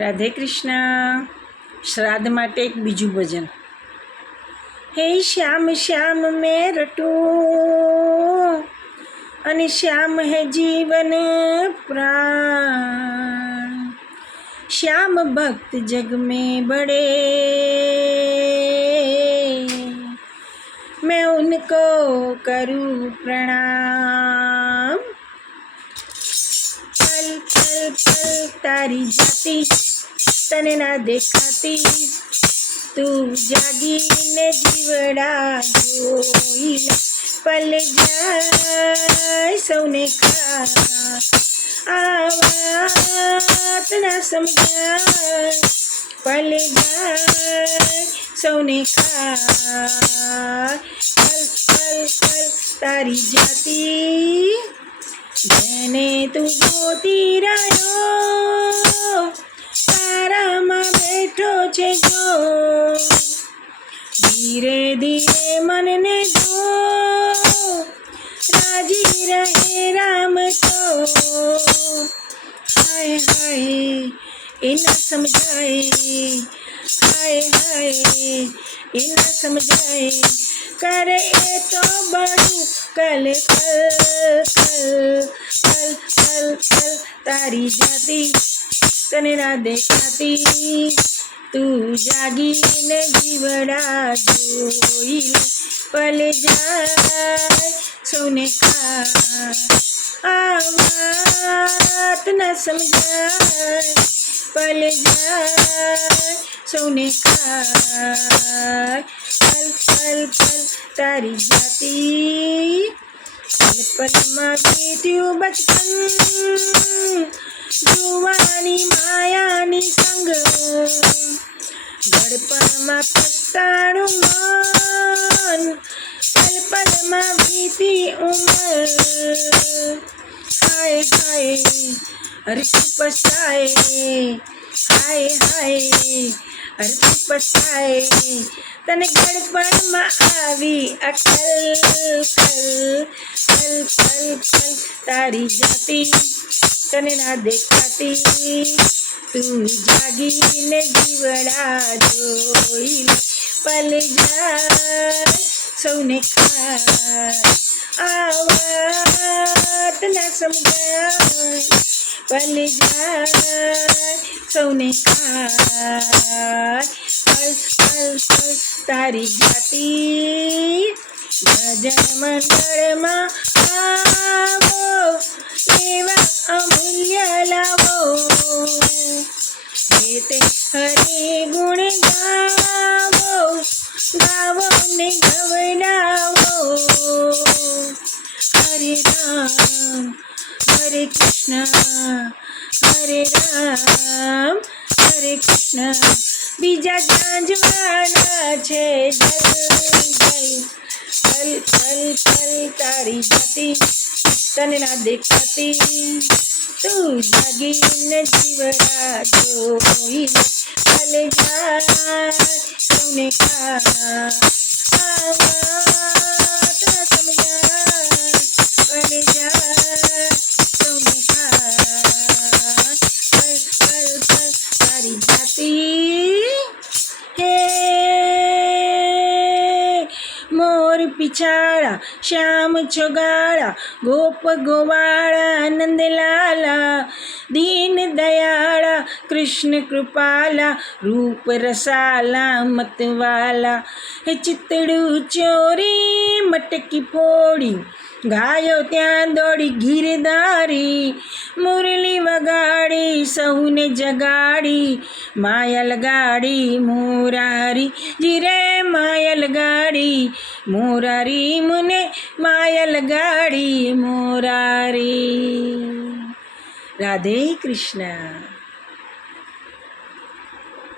રાધે કૃષ્ણ. શ્રાદ્ધ માટે એક બીજું ભજન. હે શ્યામ શ્યામ મેં રટું અને શ્યામ હે જીવન प्राण, श्याम भक्त जग में बड़े, मैं उनको करूँ प्रणाम। पल पल पल तारी जाती तने ना देखाती, तू जागी ने जीवड़ा जोईला, पल जाय सौने खा आवात ना समझाय, पल जाय सौने खा पल पल पल तारी जाती, જેને તું જોતી રહ્યો તારામાં બેઠો છે જો, ધીરે ધીરે મનને જો રાજી રહે રામ તો, હાય હાય એ ના સમજાય, હાય હાય એ ના સમજાય, કરે એ તો બડું કલ કલ કલ કલ કલ કલ તારી જાતી તને ના દેખાતી, તું જાગીને જીવડા જોઈ લે, પલ જાય સૌને ખા આ વાત ના સમજાય, પલ જાય સૌને ખા પલ પલ પલ તારી જાતી, પલ પલમાં વીત્યું બચપન જુવાની માયાની સંગ, ગળપણમાં પસ્તાણું મન, પલ પલમાં વીતી ઉંમર, હાય હાય અરસી પસાય, હાય હાય અરસી પસાય, તને ગળપણમાં આવી અકલ કલ પલ પલ પલ તારી જાતી તને ના દેખાતી, તું જાગીને જીવડા જોઈ લે, પલ જાય સૌને ખા આ વાત ના સમજાય, પલ જાય સૌને ખા પલ પલ પલ તારી જાતી, ભજન મંડળમાં આવો એવા અમૂલ્ય લાવો, તે હરે ગુણ ગાવો ગાવો ને ગવડાવો, હરે રામ હરે કૃષ્ણ હરે રામ હરે કૃષ્ણ, બીજા ગાંજવાના છે જલ જલ, પલ પલ પલ તારી જાતી તને ના દેખાતી, તું જાગીને જીવડા જોઈ લે, પલ જાય સૌને ખા આ વાત ના સમજાય, પલ જાય સૌને ખા પલ પલ પલ તારી જાતી, હે મોર પિછાડા શ્યામ છોગાડા, ગોપ ગોવાળા નંદલાલા, દીન દયાળા કૃષ્ણ કૃપાલા, રૂપ રસાલા મતવાલા, હે ચિતડું ચોરી મટકી ફોડી, ગાયો ત્યાં દોડી ગીરધારી, મુરલી વગાડી સૌને જગાડી, માયલ ગાડી મોરારી જીરે માયલ ગાડી મોરારી, મુને માયલ ગાડી મોરારી. રાધે કૃષ્ણ.